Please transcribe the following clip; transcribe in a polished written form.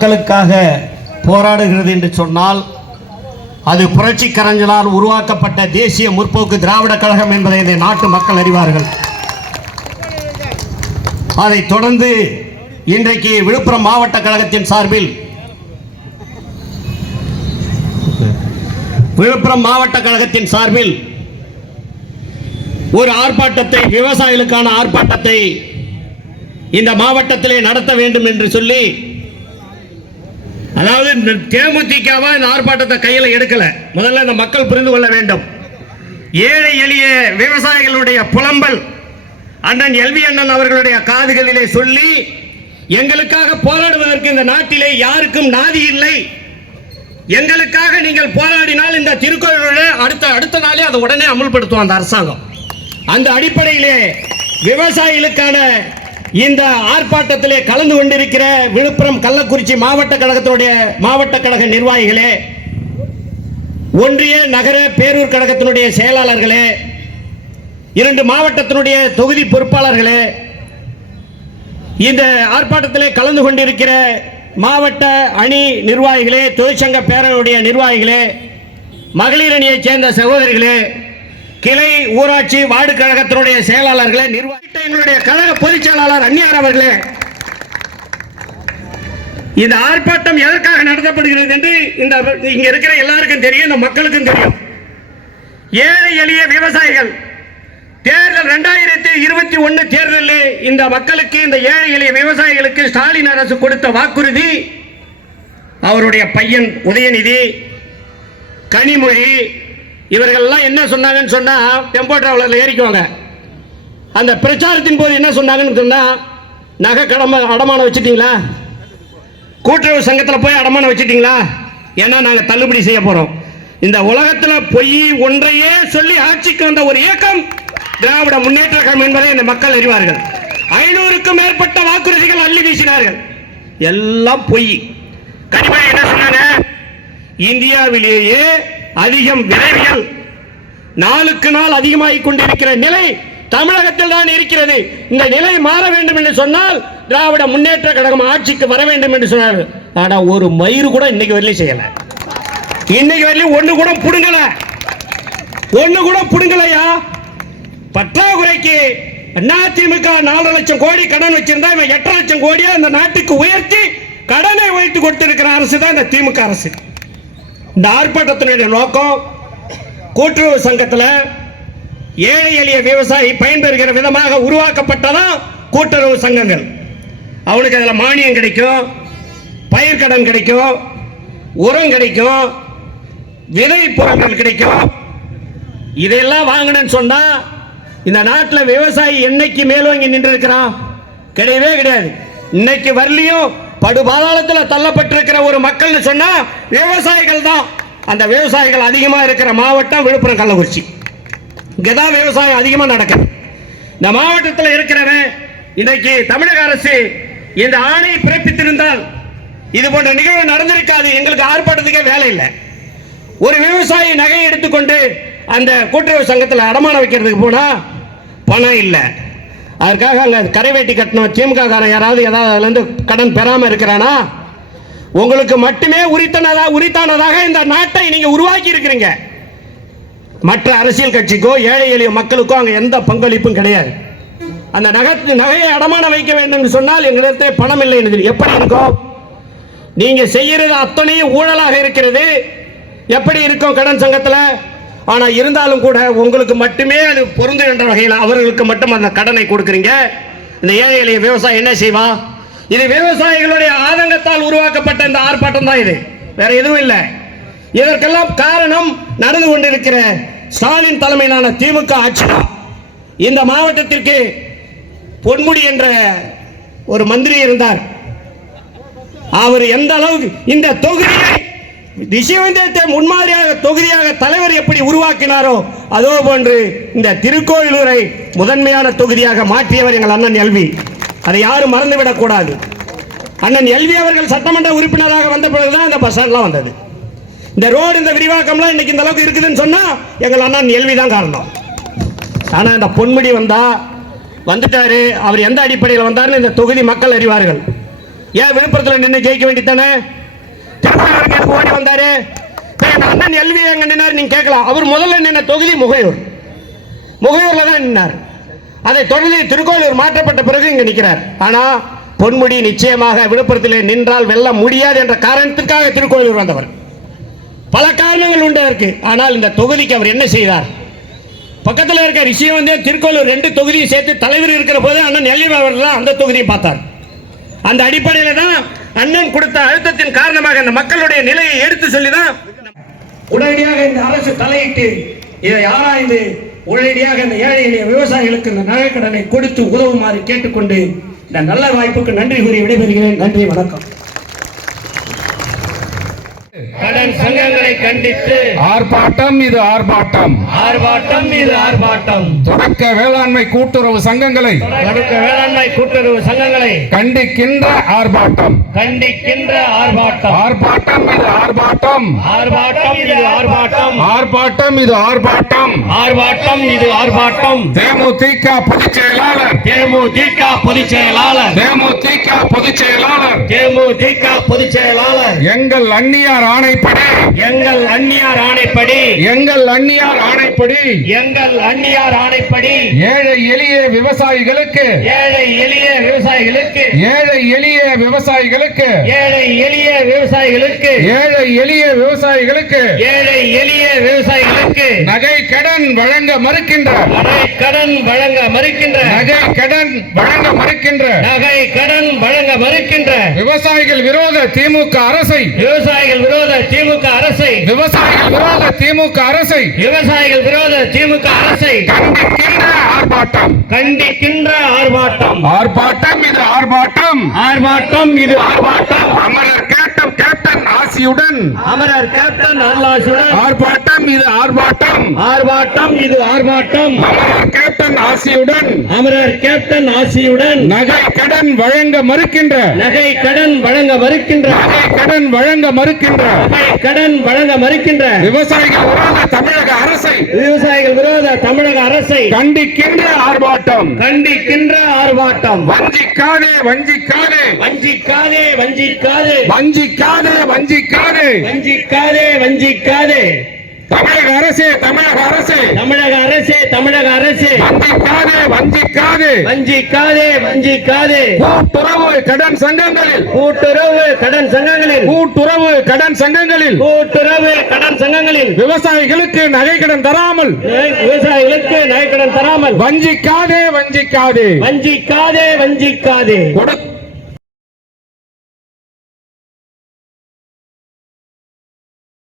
மக்களுக்காக போராடுகிறது என்று சொன்னால் அது புரட்சி கலைஞரால் உருவாக்கப்பட்ட தேசிய முற்போக்கு திராவிட கழகம் என்பதை இந்த நாட்டு மக்கள் அறிவார்கள். அதைத் தொடர்ந்து இன்றைக்கு விழுப்புரம் மாவட்ட கழகத்தின் சார்பில் ஒரு ஆர்ப்பாட்டத்தை, விவசாயிகளுக்கான ஆர்ப்பாட்டத்தை இந்த மாவட்டத்திலே நடத்த வேண்டும் என்று சொல்லி, அதாவது தேமுதிகவா இந்த ஆர்ப்பாட்டத்தை கையில் எடுக்கல. முதல்ல இந்த மக்கள் புரிந்து கொள்ள வேண்டும். ஏழை எளிய விவசாயிகளுடைய புலம்பல் அண்ணன் எல்வி அண்ணன் அவர்களுடைய காதுகளிலே சொல்லி, எங்களுக்காக போராடுவதற்கு இந்த நாட்டிலே யாருக்கும் நாதி இல்லை, எங்களுக்காக நீங்கள் போராடினால் இந்த திருக்குறளை அடுத்த நாளே அதை உடனே அமல்படுத்தும் அந்த அரசாங்கம். அந்த அடிப்படையிலே விவசாயிகளுக்கான இந்த ஆர்ப்பாட்டத்திலே கலந்து கொண்டிருக்கிற விழுப்புரம் கள்ளக்குறிச்சி மாவட்ட கழகத்தினுடைய மாவட்ட கழக நிர்வாகிகளே, ஒன்றிய நகர பேரூர் கழகத்தினுடைய செயலாளர்களே, 2 மாவட்டத்தினுடைய தொகுதி பொறுப்பாளர்களே, இந்த ஆர்ப்பாட்டத்திலே கலந்து கொண்டிருக்கிற மாவட்ட அணி நிர்வாகிகளே, தொழிற்சங்க பேரவையுடைய நிர்வாகிகளே, மகளிர் அணியைச் சேர்ந்த சகோதரிகளே, கிளை ஊராட்சி வார்டு கழகத்தினுடைய செயலாளர்களே, எங்களுடைய கழக பொதுச் செயலாளர் அந்நியார் அவர்களே, இந்த ஆர்ப்பாட்டம் எதற்காக நடத்தப்படுகிறது என்று இங்க இருக்கிற எல்லாருக்கும் தெரியும், இந்த மக்களுக்கும் தெரியும். ஏழை எளிய விவசாயிகள் தேர்தல் 2021 தேர்தலில் இந்த மக்களுக்கு, இந்த ஏழை எளிய விவசாயிகளுக்கு ஸ்டாலின் அரசு கொடுத்த வாக்குறுதி, அவருடைய பையன் உதயநிதி, கனிமொழி இவர்கள்லாம் என்ன சொன்னாங்கன்னு சொன்னா, டெம்போ டிராவலர்ல ஏறிக்குவாங்க. அந்த பிரச்சாரத்தின் போது என்ன சொன்னாங்கன்னு சொன்னா, நகை அடமானம் வச்சுட்டீங்களா, கூட்டுறவு சங்கத்தில் போய் அடமானம் வச்சுட்டீங்களா, ஏன்னா நாங்கள் தள்ளுபடி செய்ய போறோம். இந்த உலகத்தில் பொய் ஒன்றையே சொல்லி ஆட்சிக்கு வந்த ஒரு இயக்கம் திராவிட முன்னேற்ற கழகம் என்பதை இந்த மக்கள் அறிவார்கள். 500க்கும் மேற்பட்ட வாக்குறுதிகள் அள்ளி வீசினார்கள், எல்லாம் பொய். கனிமொழி என்ன சொன்னாங்க, இந்தியாவிலேயே அதிகம் விரைவில் நாளுக்கு நாள் அதிகமாகிக் கொண்டிருக்கிற நிலை தமிழகத்தில் தான் இருக்கிறது. இந்த நிலை மாற வேண்டும் என்று சொன்னால் திராவிட முன்னேற்ற கழகம் ஆட்சிக்கு வர வேண்டும் என்று சொன்னார். ஆனா ஒரு மயிறு கூட இன்னைக்கு வரலையும் செய்யல. இன்னைக்கு வரலையும் ஒண்ணு கூட புடுங்கலையா. பற்றாக்குறைக்கு அதிமுக 4 லட்சம் கோடி கடன் வச்சிருந்தா 8 லட்சம் கோடியா இந்த நாட்டுக்கு உயர்த்தி கடனை வைத்து கொடுத்திருக்கிற அரசு தான் இந்த திமுக அரசு. இந்த ஆர்ப்பாட்டத்தினுடைய நோக்கம், கூட்டுறவு சங்கத்தில் ஏழை எளிய விவசாயி பயன்பெறுகிற விதமாக உருவாக்கப்பட்டதா கூட்டுறவு சங்கங்கள். அவனுக்கு அதில் மானியம் கிடைக்கும், பயிர்க்கடன் கிடைக்கும், உரம் கிடைக்கும், விதை பொருட்கள் கிடைக்கும். இதெல்லாம் வாங்கினேன்னு சொன்னா இந்த நாட்டில் விவசாயி என்னைக்கு மேலோங்கி நின்று இருக்கிறான்? கிடையவே கிடையாது. இன்னைக்கு வரலையும் படுபாதாளத்தில் தள்ளப்பட்டிருக்கிற ஒரு மக்கள் சொன்னா விவசாயிகள் தான். அந்த விவசாயிகள் அதிகமாக இருக்கிற மாவட்டம் விழுப்புரம் கள்ளக்குறிச்சி. இங்கதான் விவசாயம் அதிகமாக நடக்குது. இந்த மாவட்டத்தில் இருக்கிறவன் இன்னைக்கு தமிழக அரசு இந்த ஆணை பிறப்பித்திருந்தால் இது போன்ற நிகழ்வு நடந்திருக்காது. எங்களுக்கு ஆர்ப்பாட்டத்துக்கே வேலை இல்லை. ஒரு விவசாயி நகையை எடுத்துக்கொண்டு அந்த கூட்டுறவு சங்கத்தில் அடமானம் வைக்கிறதுக்கு போனா பணம் இல்லை. அதற்காக அங்க கரைவேட்டி கட்டணும். திமுக காரன் யாராவது ஏதாவது அதுல இருந்து கடன் பெறாம இருக்கிறானா? உங்களுக்கு மட்டுமே உரித்தானதாக இந்த நாட்டை நீங்க உருவாக்கி இருக்கிறீங்க. மற்ற அரசியல் கட்சிக்கோ ஏழை எளிய மக்களுக்கோ அங்க எந்த பங்களிப்பும் கிடையாது. அந்த நகையை அடமானம் வைக்க வேண்டும் சொன்னால் எங்களிடத்தில் பணம் இல்லை என்று எப்படி இருக்கும்? நீங்க செய்யறது அத்தனையும் ஊழலாக இருக்கிறது. எப்படி இருக்கும் கடன் சங்கத்தில்? ஆனா இருந்தாலும் கூட உங்களுக்கு மட்டுமே அது பொருந்துகின்ற வகையில் அவர்களுக்கு மட்டும் அந்த கடனை கொடுக்குறீங்க. இந்த ஏழை எளிய விவசாயி என்ன செய்வா? இது விவசாயிகளுடைய ஆதங்கத்தால் உருவாக்கப்பட்ட இந்த ஆர்ப்பாட்டம் தான். இது வேற எதுவும் இல்லை. இதற்கெல்லாம் காரணம் நடந்து கொண்டிருக்கிற ஸ்டாலின் தலைமையிலான திமுக ஆட்சி. இந்த மாவட்டத்திற்கு பொன்முடி என்ற ஒரு மந்திரி இருந்தார். அவர் எந்த அளவுக்கு இந்த தொகுதியை திசைவந்தத்தை முன்மாதிரியாக தொகுதியாக தலைவர் எப்படி உருவாக்கினாரோ அதோ போன்று இந்த திருக்கோயிலூரை முதன்மையான தொகுதியாக மாற்றியவர் எங்கள் அண்ணன் எல்வி. அதை யாரும் மறந்துவிடக் கூடாது. அண்ணன் எல்வி அவர்கள் சட்டமன்ற உறுப்பினராக வந்த பிறகுதான் இந்த பஸ் ஸ்டாண்ட்லாம் வந்தது. இந்த ரோடு இந்த விரிவாக்கம்லாம் இன்னைக்கு இந்த அளவுக்கு இருக்குதுன்னு சொன்னா எங்கள் அண்ணன் எல்வி தான் காரணம். ஆனா இந்த பொன்முடி வந்துட்டாரு. அவர் எந்த அடிப்படையில் வந்தாருன்னு இந்த தொகுதி மக்கள் அறிவார்கள். ஏன் விழுப்புரத்தில் நின்று ஜெயிக்க வேண்டித்தானே? திருப்பூருக்கு ஓடி வந்தாரு. அண்ணன் எல்வி எங்க நின்னார் நீங்க கேட்கலாம். அவர் முதல்ல நின்ன தொகுதி முகையூர்ல தான் நின்னார். அதை தொடர்ந்து திருக்கோயிலூர் மாற்றப்பட்ட பிறகு இங்க நிற்கிறார். ஆனா பொன்முடி நிச்சயமாக விழுப்புரத்தில் நின்றால் வெல்ல முடியாது என்ற காரணத்திற்காக திருக்கோயிலூர் வந்தவர். பல காரணங்கள் உண்டு இருக்கு. ஆனால் இந்த தொகுதிக்கு அவர் என்ன செய்தார்? பக்கத்தில் இருக்க ரிஷியம் வந்து திருக்கோயிலூர் 2 தொகுதியும் சேர்த்து தலைவர் இருக்கிற போது அண்ணன் எல்வி அவர்கள் தான் அந்த தொகுதியை பார்த்தார். அந்த அடிப்படையில் தான் அண்ணன் கொடுத்த அழுத்தத்தின் காரணமாக இந்த மக்களுடைய நிலையை எடுத்து சொல்லிதான் உடனடியாக இந்த அரசு தலையிட்டு இதை ஆராய்ந்து உடனடியாக இந்த ஏழை எளிய விவசாயிகளுக்கு இந்த நகைக்கடனை கொடுத்து உதவுமாறு கேட்டுக்கொண்டு இந்த நல்ல வாய்ப்புக்கு நன்றி கூறி விடைபெறுகிறேன். நன்றி, வணக்கம். கடன் சங்கங்களை கண்டித்து ஆர்ப்பாட்டம் இது ஆர்ப்பாட்டம். ஆர்ப்பாட்டம் இது ஆர்ப்பாட்டம். தொடக்க வேளாண்மை கூட்டுறவு சங்கங்களை கண்டிக்கின்ற ஆர்ப்பாட்டம். கண்டிக்கின்ற ஆர்ப்பாட்டம். ஆர்ப்பாட்டம் இது ஆர்ப்பாட்டம். ஆர்ப்பாட்டம் இது ஆர்ப்பாட்டம். ஆர்ப்பாட்டம் இது ஆர்ப்பாட்டம். ஆர்ப்பாட்டம் இது ஆர்ப்பாட்டம். தேமுதிக பொதுச் செயலாளர் தேமுதிக பொதுச் செயலாளர் தேமுதிக பொதுச் செயலாளர் தேமுதிக பொதுச் செயலாளர் எங்கள் அந்நியார் ஆணைப்படி எங்கள் அந்நியார் ஆணைப்படி எங்கள் அந்நியார் ஆணைப்படி எங்கள் அந்நியார் ஆணைப்படி ஏழை எளிய விவசாயிகளுக்கு ஏழை எளிய விவசாயிகளுக்கு ஏழை எளிய விவசாயிகளுக்கு ஏழை எளிய விவசாயிகளுக்கு ஏழை எளிய விவசாயிகளுக்கு ஏழை எளிய விவசாயிகளுக்கு நகை கடன் வழங்க மறுக்கின்ற நகை கடன் வழங்க மறுக்கின்ற நகை கடன் வழங்க மறுக்கின்ற நகை கடன் வழங்க மறுக்கின்ற விவசாயிகள் விரோத திமுக அரசை விவசாயிகள் விரோத திமுக அரசை விவசாயிகள் விரோத திமுக அரசை விவசாயிகள் விரோத திமுக அரசை கண்டிக்கின்ற ஆர்ப்பாட்டம். கண்டிக்கின்ற ஆர்ப்பாட்டம். ஆர்ப்பாட்டம் இது ஆர்ப்பாட்டம். ஆர்ப்பாட்டம் இது ஆர்ப்பாட்டம். அமரர் கேப்டன் ஆசியுடன் அமரர் கேப்டன் அருளாசியுடன் ஆர்ப்பாட்டம் இது ஆர்ப்பாட்டம். ஆர்ப்பாட்டம் இது ஆர்ப்பாட்டம். அமரர் கேப்டன் ஆசியுடன் அமரர் கேப்டன் ஆசியுடன் நகை கடன் வழங்க மறுக்கின்ற நகை கடன் வழங்க மறுக்கின்ற நகை கடன் வழங்க மறுக்கின்ற நகை கடன் வழங்க மறுக்கின்ற விவசாயிகள் விரோத தமிழக அரசை விவசாயிகள் விரோத தமிழக அரசை கண்டிக்கின்ற ஆர்ப்பாட்டம். கண்டிக்கின்ற ஆர்ப்பாட்டம். வஞ்சிக்காதே வஞ்சிக்காதே வஞ்சிக்காதே வஞ்சிக்காதே வஞ்சிக்காதே வஞ்சிக்காதே வஞ்சிக்காதே வஞ்சிக்காதே தமிழக அரசே தமிழக அரசே தமிழக அரசே தமிழக அரசே வஞ்சிக்காதே வஞ்சிக்காதே வஞ்சிக்காதே வஞ்சிக்காதே கூட்டுறவு கடன் சங்கங்களில் கூட்டுறவு கடன் சங்கங்களில் கூட்டுறவு கடன் சங்கங்களில் கூட்டுறவு கடன் சங்கங்களில் விவசாயிகளுக்கு நகை கடன் தராமல் விவசாயிகளுக்கு நகை கடன் தராமல் வஞ்சிக்காதே வஞ்சிக்காதே வஞ்சிக்காதே வஞ்சிக்காதே கொடுக்க